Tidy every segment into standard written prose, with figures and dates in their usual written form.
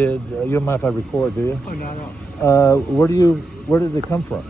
you don't mind if I record, do you? Oh, not at all. Where did it come from?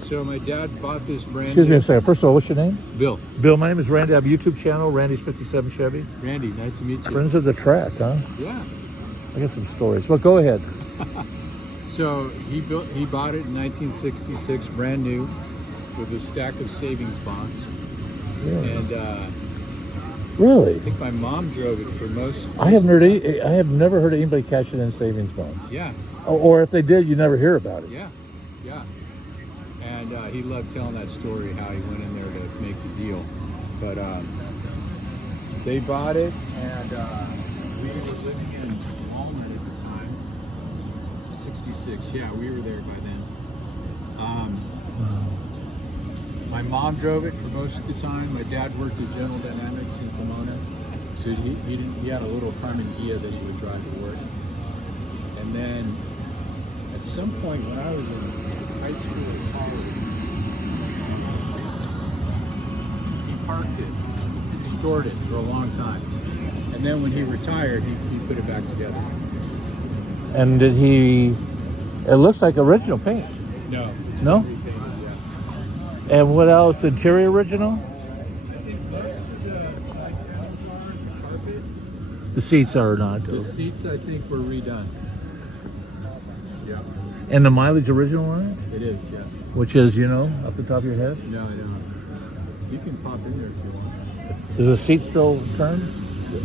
So my dad bought this brand Excuse me new. a second. First of all, what's your name? Bill. Bill, my name is Randy. I have a YouTube channel, Randy's 57 Chevy. Randy, nice to meet you. Friends of the track, huh? Yeah. I got some stories. Well, go ahead. So he bought it in 1966, brand new, with a stack of savings bonds. Yeah. And Really? I think my mom drove it for most. I have never heard of anybody cashing in savings bonds. Yeah. Or if they did, you never hear about it. Yeah. Yeah. And he loved telling that story, how he went in there to make the deal. But they bought it, and we were living in Walmart at the time. 66, yeah, we were there by then. My mom drove it for most of the time. My dad worked at General Dynamics in Pomona. So he had a little Carmen Ghia that he would drive to work. And then at some point when I was in high school or college, he parked it and stored it for a long time. And then when he retired, he put it back together. And did he? It looks like original paint. No. It's No? repainted, yeah. And what else? Interior original? I think most of the carpet, The seats are not. the seats, I think, were redone. Yeah. And the mileage original on it? It is, yeah. Which is, off the top of your head? No, I don't. You can pop in there if you want. Does the seat still turn?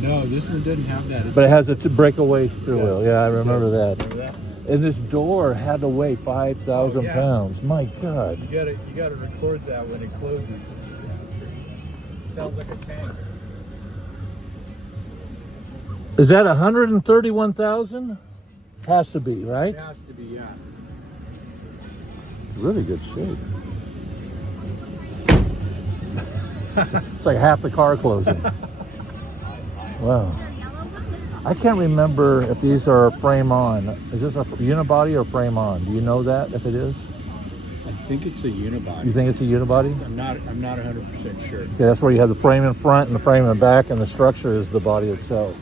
No, this one doesn't have that. It's But it has a breakaway steer wheel. Yeah, I remember that. Remember that? And this door had to weigh 5,000 yeah. pounds. My God. You gotta record that when it closes. Sounds like a tank. Is that 131,000? Has to be, right? It has to be, yeah. Really good shape. It's like half the car closing. Wow. I can't remember if these are frame on. Is this a unibody or frame on? Do you know that if it is? I think it's a unibody. You think it's a unibody? I'm not 100% sure. Okay, that's where you have the frame in front and the frame in the back, and the structure is the body itself.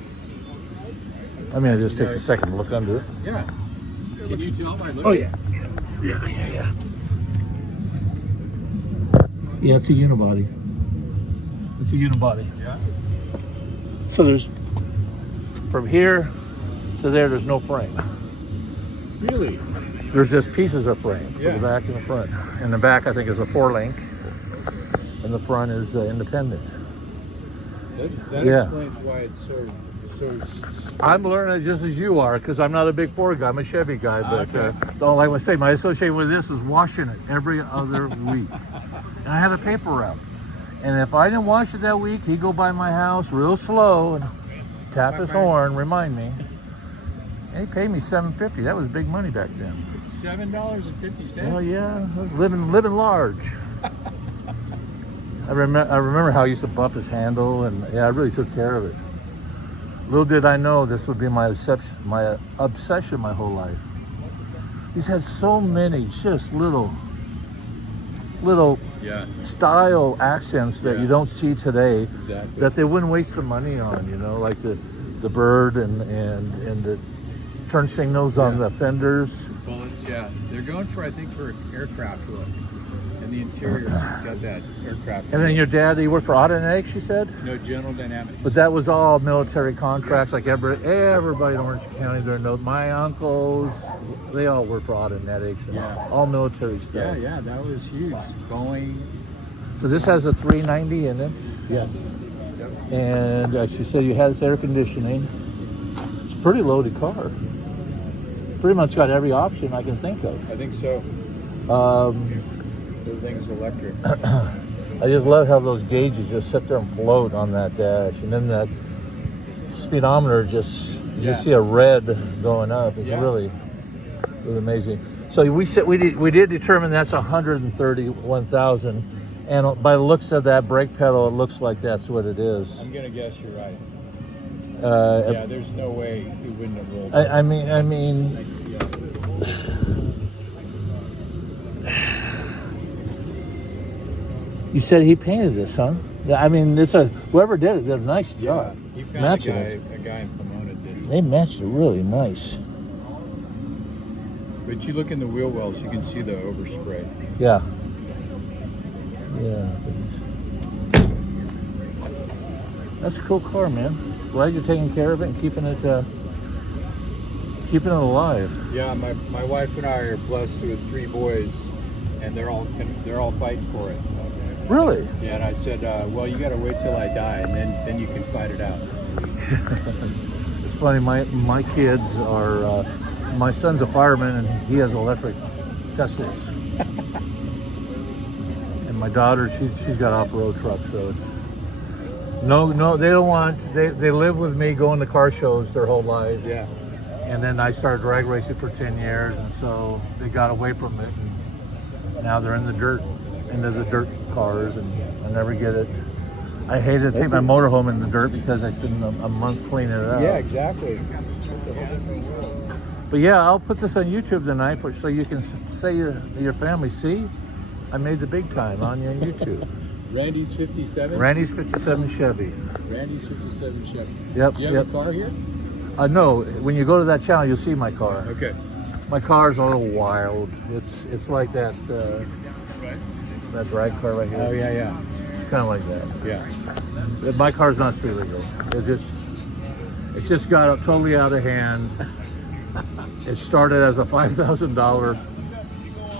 I mean, it just takes a second to look under it. Yeah. Can you tell by looking? Oh, yeah. Yeah. Yeah, it's a unibody. It's a unibody. Yeah. So there's, from here to there's no frame. Really? There's just pieces of frame for Yeah. the back and the front. And the back, I think, is a 4-link, and the front is independent. That Yeah. explains why it's so. I'm learning just as you are, because I'm not a big Ford guy. I'm a Chevy guy. But all I would say, my association with this is washing it every other week. And I had a paper route. And if I didn't wash it that week, he'd go by my house real slow and tap his horn, remind me. And he paid me $7.50. That was big money back then. It's $7.50. Oh yeah, I was living large. I remember how he used to bump his handle, and yeah, I really took care of it. Little did I know this would be my obsession my whole life. He's had so many just little Yeah. style accents that you don't see today. Exactly. That they wouldn't waste the money on, like the bird and the turn signals on the fenders. Bullets, yeah. They're going for, I think, for aircraft look. And the interior's got that aircraft. And then your dad, he worked for Autonex, you said? No, General Dynamics. But that was all military contracts, like everybody in Orange County. My uncles, they all worked for Autonex. Yeah. All military stuff. Yeah, that was huge. Boeing. So this has a 390 in it. Yeah. Yep. And she said you had this air conditioning. It's a pretty loaded car. Pretty much got every option I can think of. I think so. Everything's electric. I just love how those gauges just sit there and float on that dash, and then that speedometer you just see a red going up. It's really amazing. So we did determine that's 131,000, and by the looks of that brake pedal, it looks like that's what it is. I'm gonna guess you're right. Yeah, there's no way he wouldn't have rolled. I mean. You said he painted this, huh? I mean, whoever did it did a nice job. He found matching a guy in Pomona did it. They matched it really nice. But you look in the wheel wells, you can see the overspray. Yeah. Yeah. That's a cool car, man. Glad you're taking care of it and keeping it alive. Yeah, my wife and I are blessed with 3 boys, and they're all fighting for it. Really? Yeah, and I said, well, you got to wait till I die, and then you can fight it out. It's funny. My kids are. My son's a fireman, and he has electric Teslas. And my daughter, she's got off-road trucks. So no, they don't want. They live with me, going to car shows their whole lives. Yeah. And then I started drag racing for 10 years, and so they got away from it, and now they're into the dirt cars, and I never get it. I hated to take my motorhome in the dirt because I spent a month cleaning it out. Yeah, exactly. It's a whole different world. But yeah, I'll put this on YouTube tonight so you can say your family, see, I made the big time on YouTube. Randy's 57? Randy's 57 Chevy. Randy's 57 Chevy. Yep. Do you have a car here? No, when you go to that channel, you'll see my car. Okay. My car's a little wild. It's like that drag car right here. Oh, yeah. It's kind of like that. Yeah. My car's not street legal. It just got totally out of hand. It started as a $5,000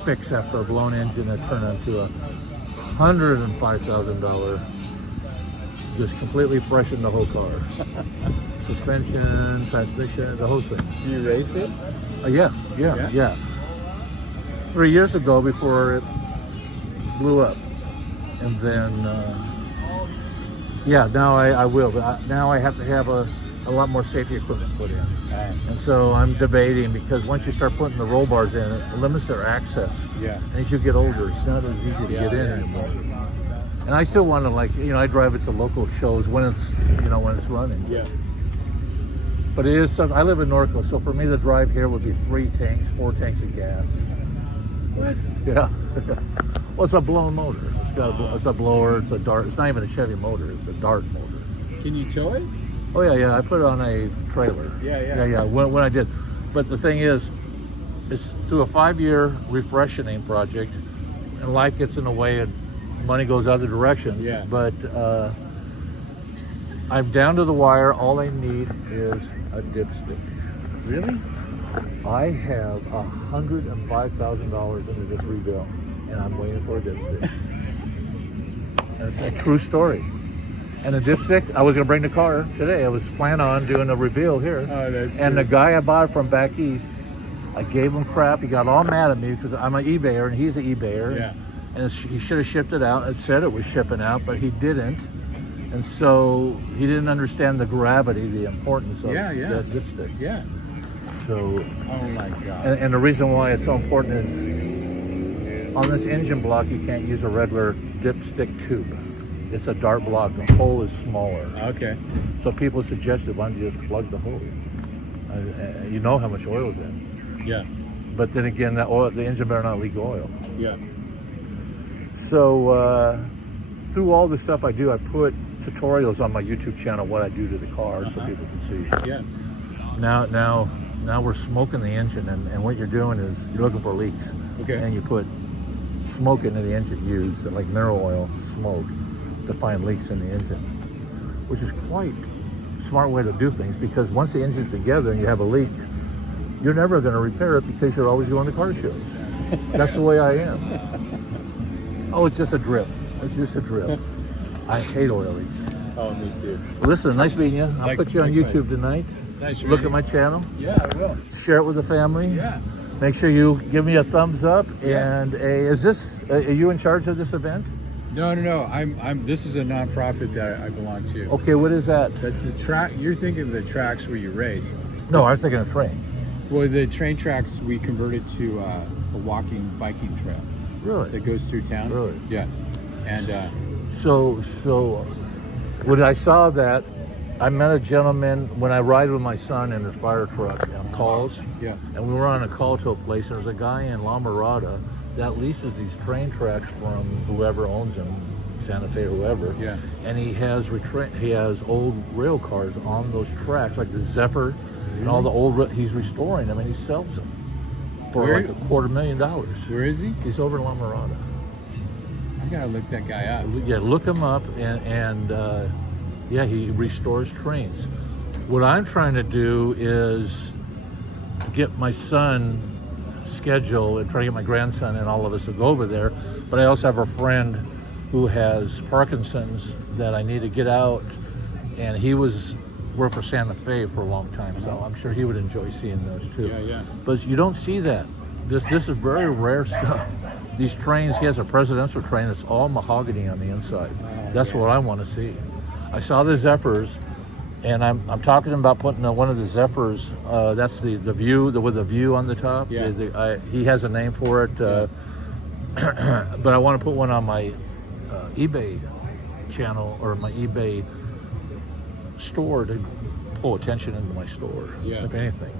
fix after a blown engine. It turned into a $105,000. Just completely freshened the whole car. Suspension, transmission, the whole thing. Do you race it? Yeah. 3 years ago, before it blew up, and then now I will. But now I have to have a lot more safety equipment put in. And so I'm debating, because once you start putting the roll bars in, it limits their access. Yeah. And as you get older, it's not as easy to get in anymore. And I still want to, I drive it to local shows when it's running. Yeah. But it is something. I live in Norco, so for me the drive here would be 4 tanks of gas. What? Yeah. Well, it's a blown motor. It's a blower. It's a Dart. It's not even a Chevy motor. It's a Dart motor. Can you tow it? Oh yeah. I put it on a trailer. Yeah. When I did, but the thing is, it's through a 5-year refreshing project, and life gets in the way, and money goes other directions. Yeah. But I'm down to the wire. All I need is a dipstick. Really? I have $105,000 into this rebuild, and I'm waiting for a dipstick. And it's a true story. And a dipstick, I was going to bring the car today. I was planning on doing a reveal here. Oh, that's And the good. guy I bought it from back east, I gave him crap. He got all mad at me because I'm an eBayer and he's an eBayer. Yeah. And he should have shipped it out. It said it was shipping out, but he didn't. And so he didn't understand the gravity, the importance of that dipstick. Yeah. So, Oh my God. and the reason why it's so important is on this engine block, you can't use a regular dipstick tube. It's a Dart block. The hole is smaller. Okay. So people suggested, why don't you just plug the hole? You know how much oil is in. Yeah. But then again, the engine better not leak oil. Yeah. So through all the stuff I do, I put tutorials on my YouTube channel what I do to the car so people can see. Yeah. Now we're smoking the engine, and what you're doing is you're looking for leaks. Okay. And you put smoke into the engine, used like mineral oil smoke, to find leaks in the engine, which is quite a smart way to do things, because once the engine's together and you have a leak, you're never going to repair it because you're always going to car shows. That's the way I am. Oh, it's just a drip. It's just a drip. I hate oil leaks. Oh, me too. Listen, nice meeting you. I'll put you on likewise. YouTube tonight. Nice. Look at my channel. Yeah, I will. Share it with the family. Yeah. Make sure you give me a thumbs up. Yeah. And are you in charge of this event? No. This is a nonprofit that I belong to. Okay, what is that? That's the track. You're thinking of the tracks where you race. No, I was thinking a train. Well, the train tracks we converted to a biking trail Really? that goes through town. Really? Yeah. And So when I saw that, I met a gentleman when I ride with my son in his fire truck on calls. yeah. And we were on a call to a place, and there's a guy in La Mirada that leases these train tracks from whoever owns them, Santa Fe or whoever. Yeah. And he has old rail cars on those tracks, like the Zephyr And all the old, he's restoring them and he sells them for Where- like $250,000. Where is he? He's over in La Mirada. I gotta look that guy up. Yeah, look him up, and yeah, he restores trains. What I'm trying to do is get my son schedule and try to get my grandson and all of us to go over there. But I also have a friend who has Parkinson's that I need to get out, and he worked for Santa Fe for a long time, so I'm sure he would enjoy seeing those too. Yeah, yeah. But you don't see that. This is very rare stuff. These trains, he has a presidential train that's all mahogany on the inside. That's what I want to see. I saw the Zephyrs, and I'm talking about putting one of the Zephyrs. That's the view, with the view on the top. Yeah. He has a name for it, but I want to put one on my eBay channel or my eBay store to pull attention into my store. Yeah. If anything.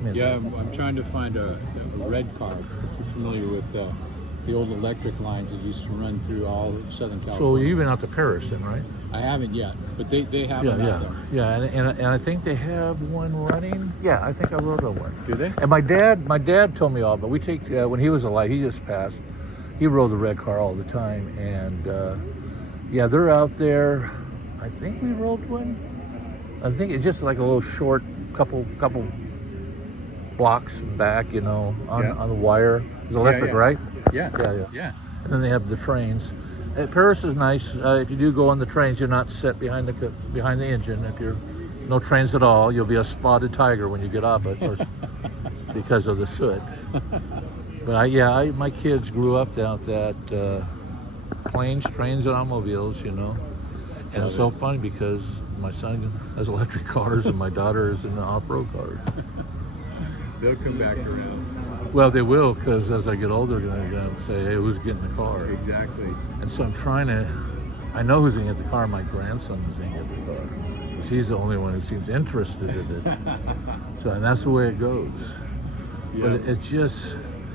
I mean, Yeah, I'm trying to find a red car. If you're familiar with the old electric lines that used to run through all of Southern So California. you've been out to Paris then, right? I haven't yet, but they have them out there. Yeah, and I think they have one running. Yeah, I think I rode on one. Do they? And my dad told me all, but we take when he was alive, he just passed. He rode the red car all the time, and yeah, they're out there. I think we rode one. I think it's just like a little short, couple blocks back, you know, on the wire. It's electric, yeah. right? Yeah. Yeah. And then they have the trains. Paris is nice. If you do go on the trains, you're not set behind the engine. If you're no trains at all, you'll be a spotted tiger when you get off it, or, because of the soot. But my kids grew up out that planes, trains, and automobiles, you know. And it's so funny because my son has electric cars and my daughter is in the off-road cars. They'll come back around. Well, they will, because as I get older, they're going to say, hey, who's getting the car? Exactly. And so I know who's going to get the car. My grandson is going to get the car. 'Cause he's the only one who seems interested in it. So, and that's the way it goes. Yeah. But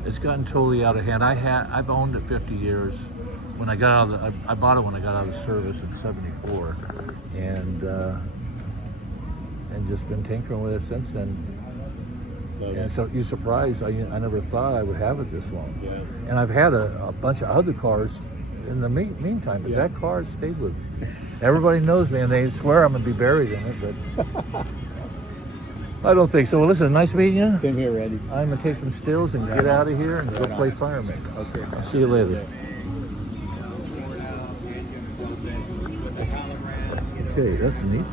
it's gotten totally out of hand. I've owned it 50 years. When I got out of I bought it when I got out of service in '74, and just been tinkering with it since then. Love And it. so you're surprised. I never thought I would have it this long. Yeah. And I've had a bunch of other cars in the meantime, but that car stayed with me. Everybody knows me, and they swear I'm going to be buried in it, but I don't think so. Well, listen, nice meeting you. Same here, Randy. I'm going to take some stills and get out of here and go play fireman. Okay. I'll see you later. Okay, that's neat.